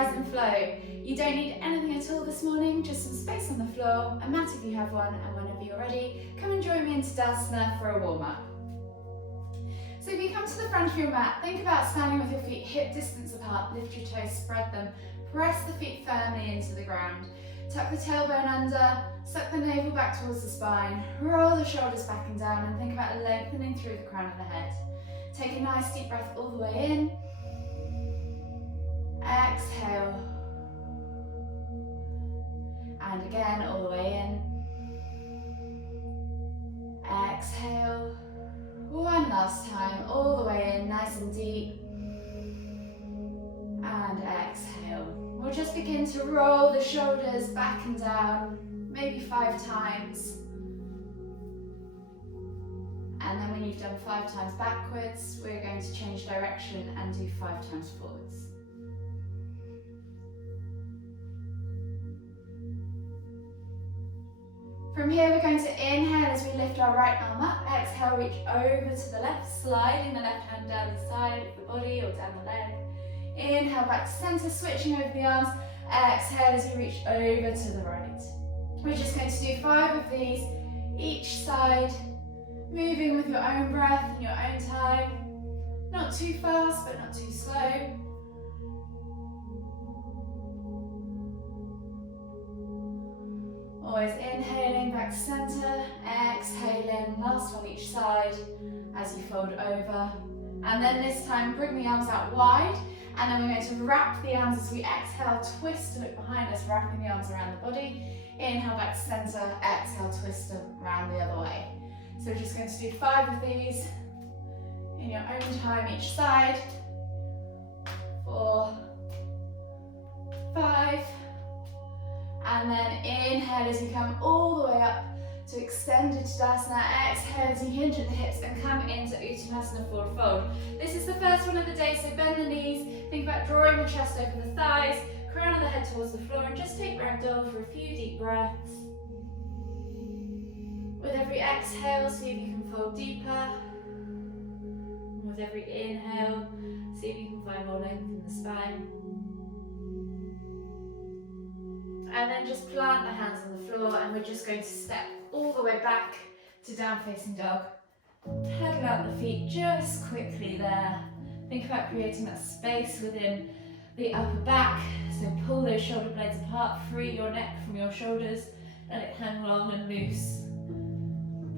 rise and flow. You don't need anything at all this morning, just some space on the floor, a mat if you have one, and whenever you're ready, come and join me in Tadasana for a warm-up. So if you come to the front of your mat, think about standing with your feet hip distance apart, lift your toes, spread them, press the feet firmly into the ground. Tuck the tailbone under, suck the navel back towards the spine, roll the shoulders back and down, and think about lengthening through the crown of the head. Take a nice deep breath all the way in. Exhale. And again, all the way in. Exhale. One last time, all the way in, nice and deep. And exhale. We'll just begin to roll the shoulders back and down, maybe 5 times. And then when you've done 5 times backwards, we're going to change direction and do 5 times forwards. From here, we're going to inhale as we lift our right arm up. Exhale, reach over to the left, sliding the left hand down the side of the body or down the leg. Inhale back to center, switching over the arms. Exhale as you reach over to the right. We're just going to do 5 of these each side, moving with your own breath in your own time. Not too fast, but not too slow. Always inhaling back to center, exhaling, last one each side as you fold over. And then this time bring the arms out wide, and then we're going to wrap the arms as we exhale, twist to look behind us, wrapping the arms around the body. Inhale back to center, exhale, twist around the other way. So we're just going to do 5 of these in your own time each side. 4, 5. And then inhale as you come all the way up to extended Tadasana. Exhale as you hinge at the hips and come into Uttanasana forward fold. This is the first one of the day, so bend the knees. Think about drawing the chest over the thighs, crown of the head towards the floor, and just take ragdoll for a few deep breaths. With every exhale, see if you can fold deeper. And with every inhale, see if you can find more length in the spine. And then just plant the hands on the floor, and we're just going to step all the way back to down facing dog. Pedal out the feet just quickly there. Think about creating that space within the upper back. So pull those shoulder blades apart, free your neck from your shoulders, let it hang long and loose.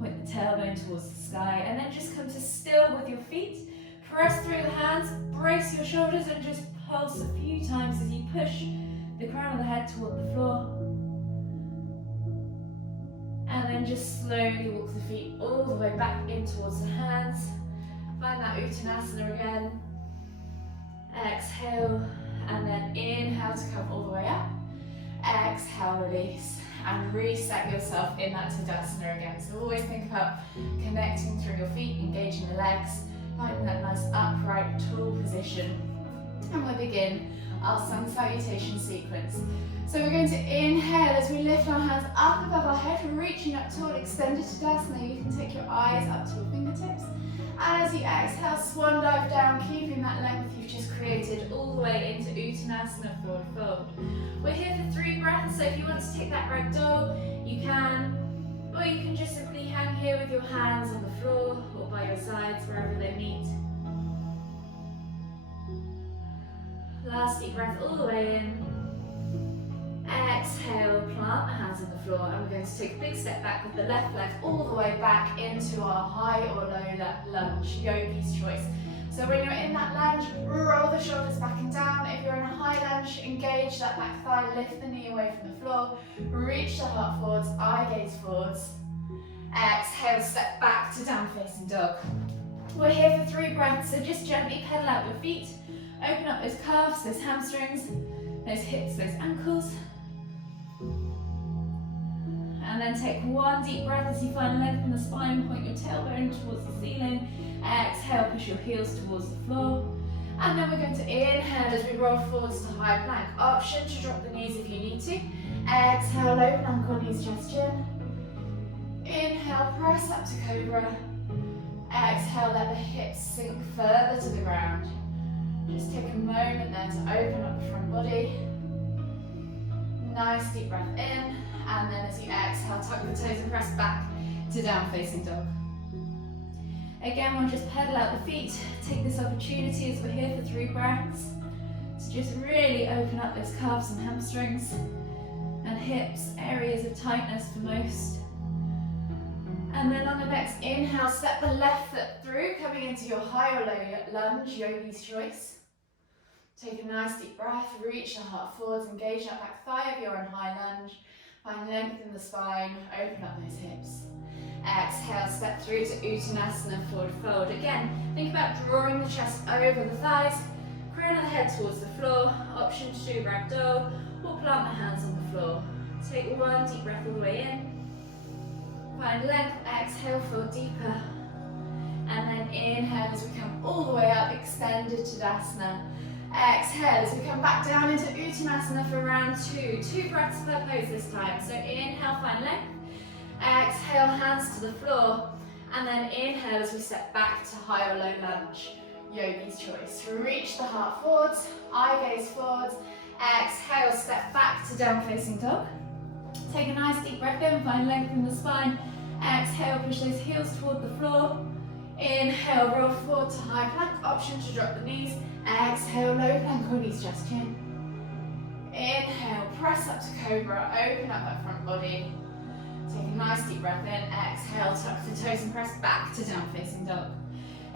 Point the tailbone towards the sky, and then just come to still with your feet. Press through the hands, brace your shoulders, and just pulse a few times as you push the crown of the head toward the floor. And then just slowly walk the feet all the way back in towards the hands. Find that Uttanasana again. Exhale, and then inhale to come all the way up. Exhale, release, and reset yourself in that Tadasana again. So always think about connecting through your feet, engaging the legs, finding that nice upright, tall position. And we'll begin our sun salutation sequence. So we're going to inhale as we lift our hands up above our head, reaching up toward extended Tadasana. You can take your eyes up to your fingertips. And as you exhale, swan dive down, keeping that length you've just created all the way into Uttanasana forward fold. We're here for 3 breaths, so if you want to take that ragdoll, you can. Or you can just simply hang here with your hands on the floor or by your sides, wherever they meet. Last deep breath all the way in. Exhale, plant the hands on the floor, and we're going to take a big step back with the left leg all the way back into our high or low lunge, yogi's choice. So when you're in that lunge, roll the shoulders back and down. If you're in a high lunge, engage that back thigh, lift the knee away from the floor, reach the heart forwards, eye gaze forwards. Exhale, step back to down facing dog. We're here for 3 breaths, so just gently pedal out your feet. Open up those calves, those hamstrings, those hips, those ankles. And then take 1 deep breath as you find length in the spine, point your tailbone towards the ceiling. Exhale, push your heels towards the floor. And then we're going to inhale as we roll forwards to high plank. Option to drop the knees if you need to. Exhale, open ankle, knees, chest, chin. Inhale, press up to cobra. Exhale, let the hips sink further to the ground. Just take a moment there to open up the front body. Nice deep breath in, and then as you exhale, tuck the toes and press back to down facing dog. Again, we'll just pedal out the feet. Take this opportunity as we're here for 3 breaths to just really open up those calves and hamstrings and hips, areas of tightness for most. And then on the next inhale, step the left foot through, coming into your high or low lunge, yogi's choice. Take a nice deep breath, reach the heart forwards, engage that back thigh if you're in high lunge. Find length in the spine, open up those hips. Exhale, step through to Uttanasana, forward fold. Again, think about drawing the chest over the thighs, crown of the head towards the floor. Option to do ragdoll or plant the hands on the floor. Take 1 deep breath all the way in. Find length, exhale, fold deeper. And then inhale as we come all the way up, extended Tadasana. Exhale as we come back down into Uttanasana for round 2. 2 breaths per pose this time. So inhale, find length. Exhale, hands to the floor. And then inhale as we step back to high or low lunge. Yogi's choice. Reach the heart forwards, eye gaze forwards. Exhale, step back to down facing dog. Take a nice deep breath in, find length in the spine. Exhale, push those heels toward the floor. Inhale, roll forward to high plank. Option to drop the knees. Exhale, low plank or knees just chin. Inhale, press up to cobra, open up that front body. Take a nice deep breath in. Exhale, tuck the toes and press back to down facing dog.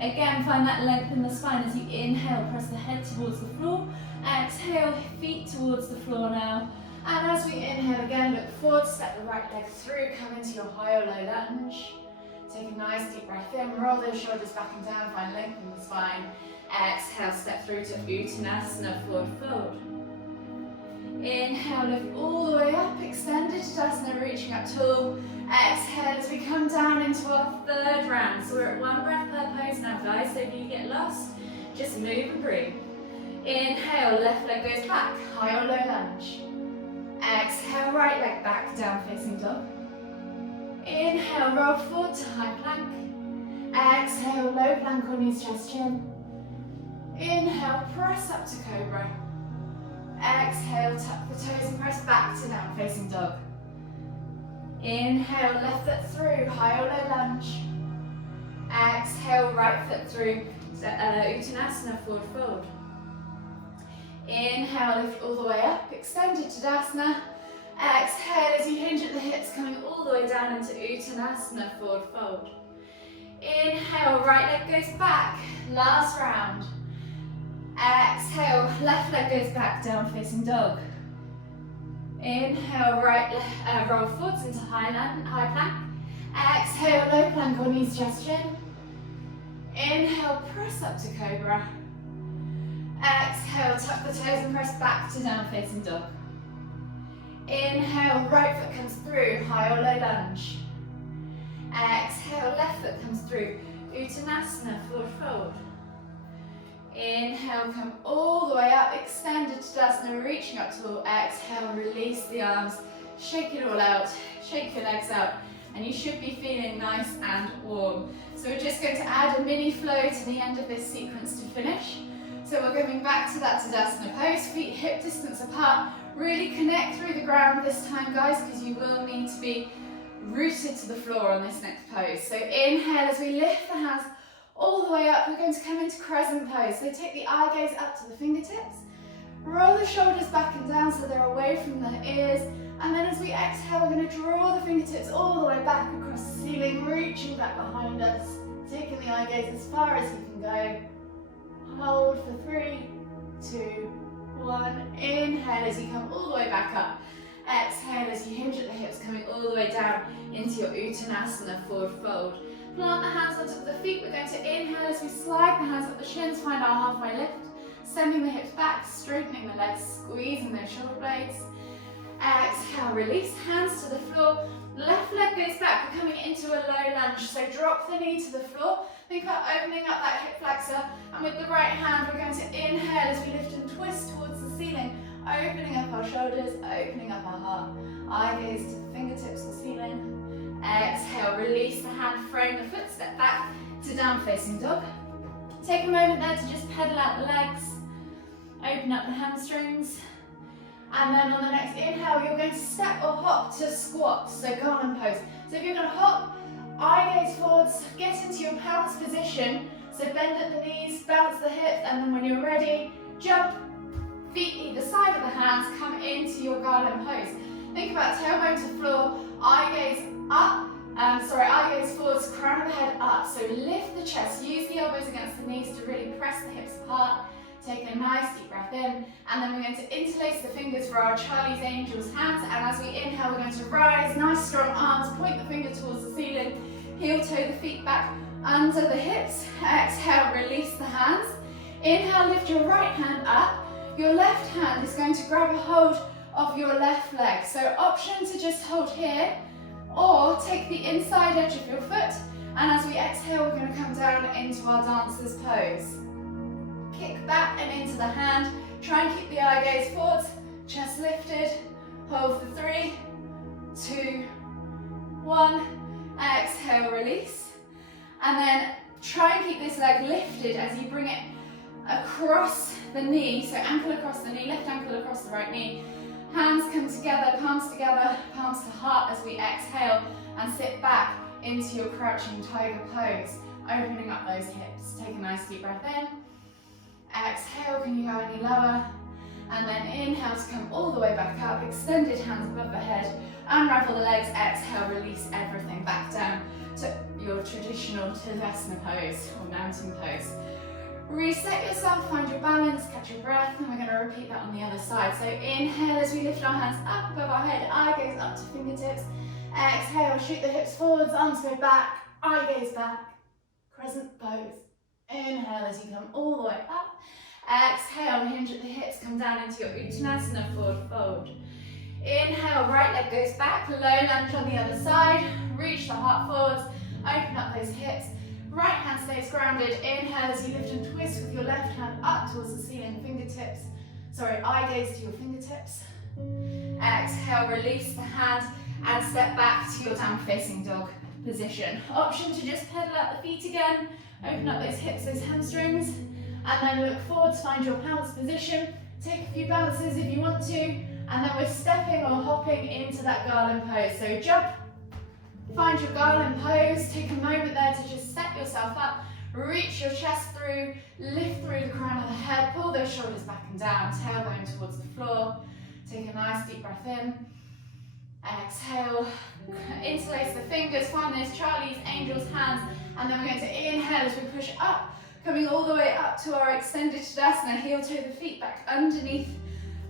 Again, find that length in the spine as you inhale, press the head towards the floor. Exhale, feet towards the floor now. And as we inhale again, look forward, step the right leg through, come into your high or low lunge. Take a nice deep breath in, roll those shoulders back and down, find length in the spine. Exhale, step through to Uttanasana, forward fold. Inhale, lift all the way up, extended Tadasana, reaching up tall. Exhale as we come down into our 3rd round. So we're at 1 breath per pose now, guys. So if you get lost, just move and breathe. Inhale, left leg goes back, high or low lunge. Exhale, right leg back, down facing dog. Inhale, roll forward to high plank. Exhale, low plank or knees chest chin. Inhale, press up to cobra. Exhale, tuck the toes and press back to down facing dog. Inhale, left foot through, high or low lunge. Exhale, right foot through, Uttanasana, forward fold. Inhale, lift all the way up, extended Tadasana. Exhale as you hinge at the hips, coming all the way down into Uttanasana, forward fold. Inhale, right leg goes back, last round. Exhale, left leg goes back, down facing dog. Inhale, roll forwards into high plank. Exhale, low plank or knees chest chin. Inhale, press up to cobra. Exhale, tuck the toes and press back to down facing dog. Inhale, right foot comes through, high or low lunge. Exhale, left foot comes through, Uttanasana, forward fold. Inhale, come all the way up, extended Tadasana, reaching up tall. Exhale, release the arms, shake it all out, shake your legs out, and you should be feeling nice and warm. So we're just going to add a mini flow to the end of this sequence to finish. So we're going back to that Tadasana pose, feet hip distance apart. Really connect through the ground this time, guys, because you will need to be rooted to the floor on this next pose. So inhale as we lift the hands all the way up, we're going to come into crescent pose. So take the eye gaze up to the fingertips. Roll the shoulders back and down so they're away from the ears. And then as we exhale, we're going to draw the fingertips all the way back across the ceiling, reaching back behind us. Taking the eye gaze as far as you can go. Hold for 3, 2, 1. Inhale as you come all the way back up. Exhale as you hinge at the hips, coming all the way down into your Uttanasana, forward fold. Plant the hands on top of the feet. We're going to inhale as we slide the hands up the shins, find our halfway lift. Sending the hips back, straightening the legs, squeezing those shoulder blades. Exhale, release, hands to the floor. Left leg goes back, we're coming into a low lunge. So drop the knee to the floor. Think about opening up that hip flexor. And with the right hand, we're going to inhale as we lift and twist towards the ceiling. Opening up our shoulders, opening up our heart. Eye gaze to the fingertips, the ceiling. Exhale, release the hand, frame the foot, step back to down facing dog. Take a moment there to just pedal out the legs. open up the hamstrings. And then on the next inhale, you're going to step or hop to squat, so garland pose. So if you're going to hop, eye gaze forwards, get into your pounce position. So bend at the knees, bounce the hips, and then when you're ready, jump, feet either side of the hands, come into your garland pose. Think about tailbone to floor, eye gaze up, eye gaze forwards, crown of the head up. So lift the chest, use the elbows against the knees to really press the hips apart. Take a nice deep breath in, and then we're going to interlace the fingers for our Charlie's Angels hands, and as we inhale, we're going to rise, nice strong arms, point the finger towards the ceiling, heel toe the feet back under the hips. Exhale, release the hands. Inhale, lift your right hand up. Your left hand is going to grab a hold of your left leg. So option to just hold here, or take the inside edge of your foot, and as we exhale, we're going to come down into our dancer's pose. Kick back and into the hand. Try and keep the eye gaze forwards, chest lifted. Hold for 3, 2, 1. Exhale, release. And then try and keep this leg lifted as you bring it across the knee. So ankle across the knee, left ankle across the right knee. Hands come together, palms to heart as we exhale and sit back into your crouching tiger pose. Opening up those hips. Take a nice deep breath in. Exhale, can you go any lower? And then inhale to come all the way back up, extended hands above the head, unravel the legs, exhale, release everything back down to your traditional Tadasana pose or mountain pose. Reset yourself, find your balance, catch your breath, and we're going to repeat that on the other side. So inhale as we lift our hands up above our head, eye gaze up to fingertips. Exhale, shoot the hips forwards, arms go back, eye gaze back, crescent pose. Inhale as you come all the way up. Exhale, hinge at the hips, come down into your Uttanasana, forward fold. Inhale, right leg goes back, low lunge on the other side, reach the heart forwards, open up those hips. Right hand stays grounded. Inhale as you lift and twist with your left hand up towards the ceiling, eye gaze to your fingertips. Exhale, release the hand and step back to your down facing dog position. Option to just pedal out the feet again. Open up those hips, those hamstrings, and then look forwards, find your pounce position. Take a few bounces if you want to, and then we're stepping or hopping into that garland pose. So jump, find your garland pose, take a moment there to just set yourself up, reach your chest through, lift through the crown of the head, pull those shoulders back and down, tailbone towards the floor. Take a nice deep breath in. Exhale, interlace the fingers, find those Charlie's Angels hands, and then we're going to inhale as we push up, coming all the way up to our extended Tadasana, heel toe the feet back underneath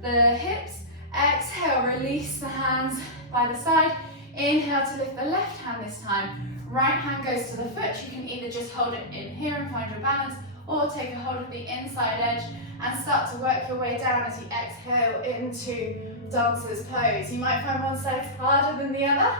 the hips. Exhale, release the hands by the side. Inhale to lift the left hand this time. Right hand goes to the foot. You can either just hold it in here and find your balance, or take a hold of the inside edge and start to work your way down as you exhale into dancer's pose. You might find one side harder than the other.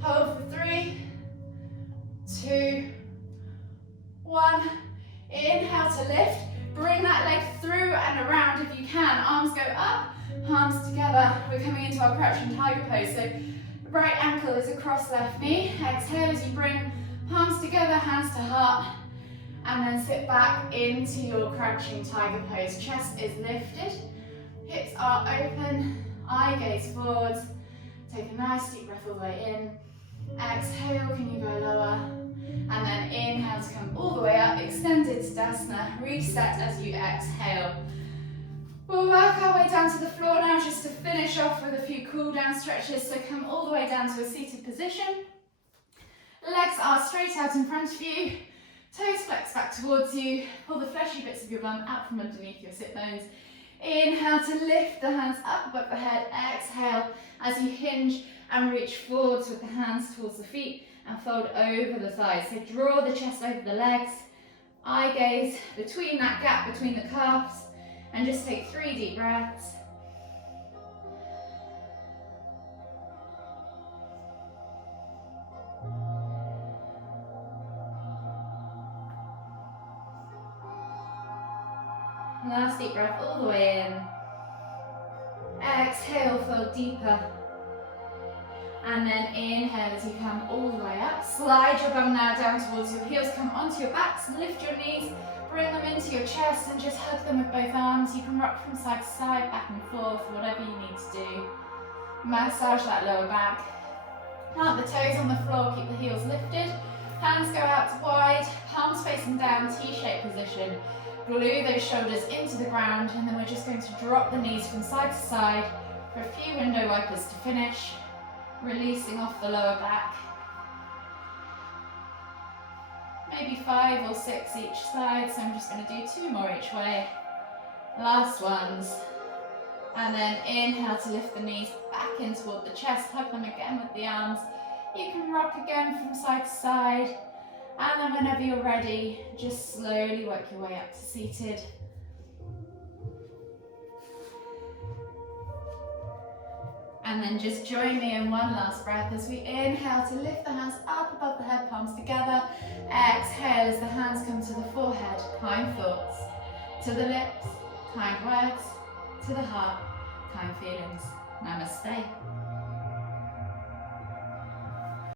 Hold for 3, 2, 1. Inhale to lift. Bring that leg through and around if you can. Arms go up, palms together. We're coming into our crouching tiger pose. So right ankle is across left knee. Exhale as you bring palms together, hands to heart, and then sit back into your crouching tiger pose. Chest is lifted, hips are open, eye gaze forwards. Take a nice deep breath all the way in. Exhale, can you go lower? And then inhale to come all the way up, extended Tadasana, reset as you exhale. We'll work our way down to the floor now just to finish off with a few cool down stretches. So come all the way down to a seated position. Legs are straight out in front of you, toes flex back towards you, pull the fleshy bits of your bum out from underneath your sit bones. Inhale to lift the hands up above the head, exhale as you hinge and reach forwards with the hands towards the feet and fold over the thighs. So draw the chest over the legs, eye gaze between that gap between the calves, and just take 3 deep breaths. Last deep breath all the way in. Exhale, fold deeper. And then inhale as you come all the way up. Slide your bum now down towards your heels. Come onto your backs, lift your knees. Bring them into your chest and just hug them with both arms. You can rock from side to side, back and forth, whatever you need to do. Massage that lower back. Plant the toes on the floor, keep the heels lifted. Hands go out to wide, palms facing down, T-shaped position. Glue those shoulders into the ground, and then we're just going to drop the knees from side to side for a few window wipers to finish, releasing off the lower back. Maybe 5 or 6 each side, so I'm just going to do 2 more each way. Last ones. And then inhale to lift the knees back in toward the chest, hug them again with the arms. You can rock again from side to side. And then whenever you're ready, just slowly work your way up to seated. And then just join me in one last breath as we inhale to lift the hands up above the head, palms together. Exhale as the hands come to the forehead, kind thoughts. To the lips, kind words. To the heart, kind feelings. Namaste.